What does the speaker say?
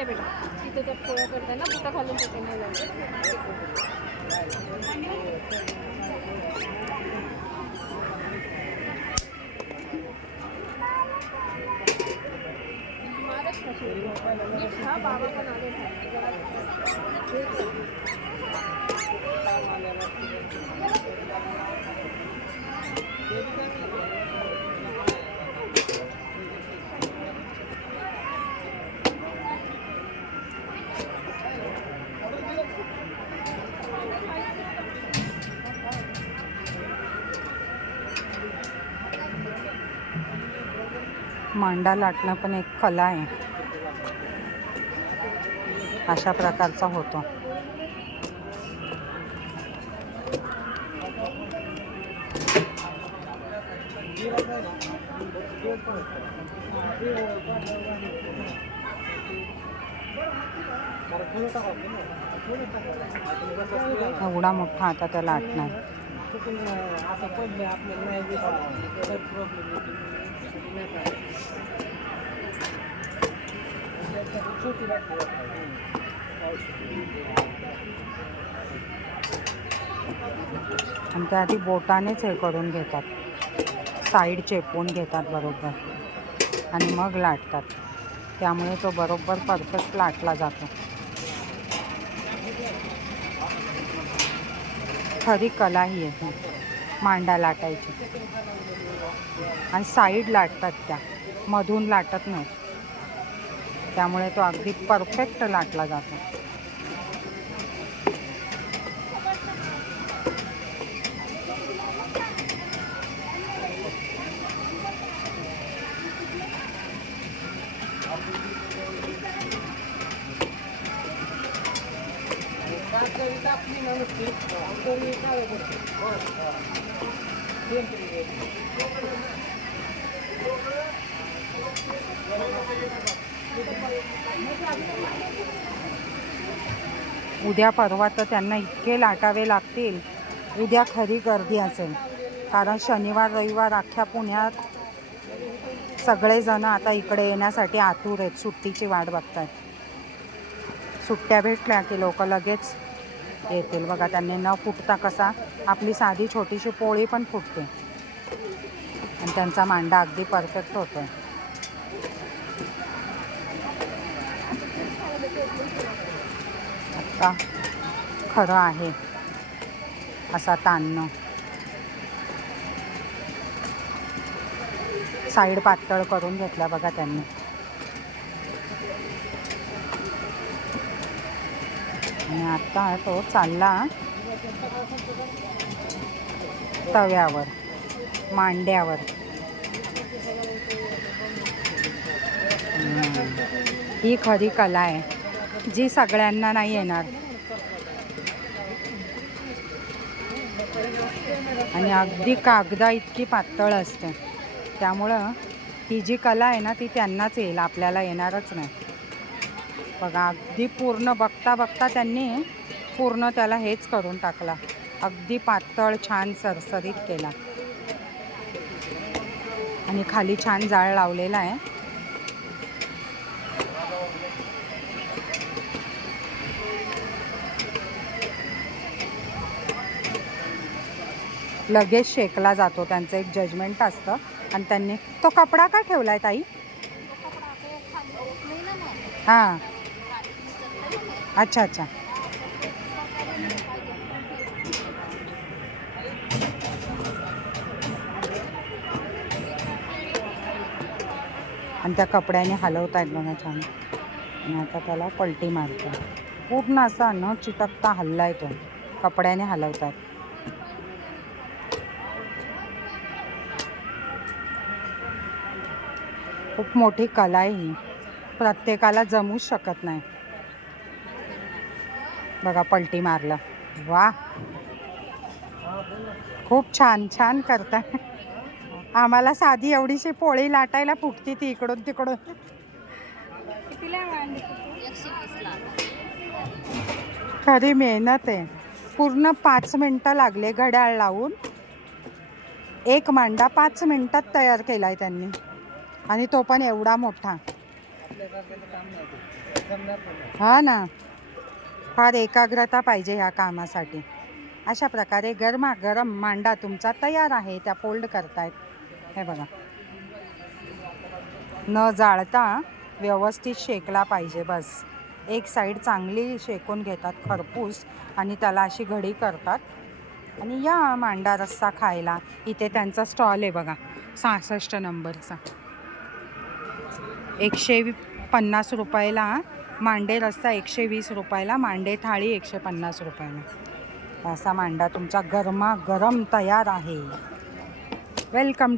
इकडे बेटा तिथे त्या पोळ्या करताय ना बुटा घालून तिथे नाही जायचं हा बाबा पण आले मांडा लाटणं पण एक कला आहे. अशा प्रकारचा होतो. एवढा मोठा आता त्या लाटणार आणि त्या आधी बोटानेच हे करून घेतात. साईड चेपवून घेतात बरोबर. आणि मग लाटतात. त्यामुळे तो बरोबर परफेक्ट लाटला जातो. खरी कला ही आहे. मांडा लाटायची. आणि साईड लाटतात त्या. मधून लाटत नाही. त्यामुळे तो अगदी परफेक्ट लाटला जातो. उद्या परवा तर त्यांना इतके लाटावे लागतील. उद्या खरी गर्दी असेल. कारण शनिवार रविवार अख्ख्या पुण्यात सगळेजण आता इकडे येण्यासाठी आतुर आहेत. सुट्टीची वाट बघतात सुट्ट्या भेटल्या की लोक लगेच येतील. बघा त्यांनी न फुटता कसा आपली साधी छोटीशी पोळी पण फुटते. आणि त्यांचा मांडा अगदी परफेक्ट होतो आता खरं आहे असा ताणणं साईड पातळ करून घेतला बघा त्यांनी. आणि आता तो चालला तव्यावर मांड्यावर. ही खरी कला आहे जी सगळ्यांना नाही येणार. आणि अगदी कागदा इतकी पातळ असते. त्यामुळं ही जी कला आहे ना ती त्यांनाच येईल आपल्याला येणारच नाही. बघा अगदी पूर्ण बघता बघता त्यांनी पूर्ण त्याला हेच करून टाकला. अगदी पातळ छान सरसरीत केला. आणि खाली छान जाळ लावलेला आहे. लगेच शेकला जातो. त्यांचं एक जजमेंट असतं. आणि त्यांनी तो कपडा का ठेवलाय ताई? हां. अच्छा अच्छा. आणि त्या कपड्याने हलवत आहेत बघा छान. आणि आता त्याला पलटी मारतात पूर्ण असा न चिटकता हल्लाय तो कपड्याने हलवतात. खूप मोठी कला आहे ही. प्रत्येकाला जमूच शकत नाही. बघा पलटी मारलं. वा. खूप छान छान करताय. आम्हाला साधी एवढीशी पोळी लाटायला फुटती ती इकडून तिकडून? खरी मेहनत आहे. पूर्ण पाच मिनटं लागले घड्याळ लावून. एक मांडा पाच मिनटात तयार केलाय त्यांनी. आणि तो पण एवढा मोठा. हा ना. फार एकाग्रता पाहिजे ह्या कामासाठी. अशा प्रकारे गरमा गरम मांडा तुमचा तयार आहे त्या फोल्ड करतायत. हे बघा. न जाळता व्यवस्थित शेकला पाहिजे बस. एक साईड चांगली शेकून घेतात खरपूस आणि त्याला अशी घडी करतात. आणि या मांडा रस्सा खायला इथे त्यांचा स्टॉल आहे बघा सहासष्ट नंबरचा. एकशे पन्नास रुपयाला मांडे रस्ता एकशे वीस रुपयाला मांडे थाळी एकशे पन्नास रुपयाला. असा मांडा तुमचा गरमा गरम तयार आहे. वेलकम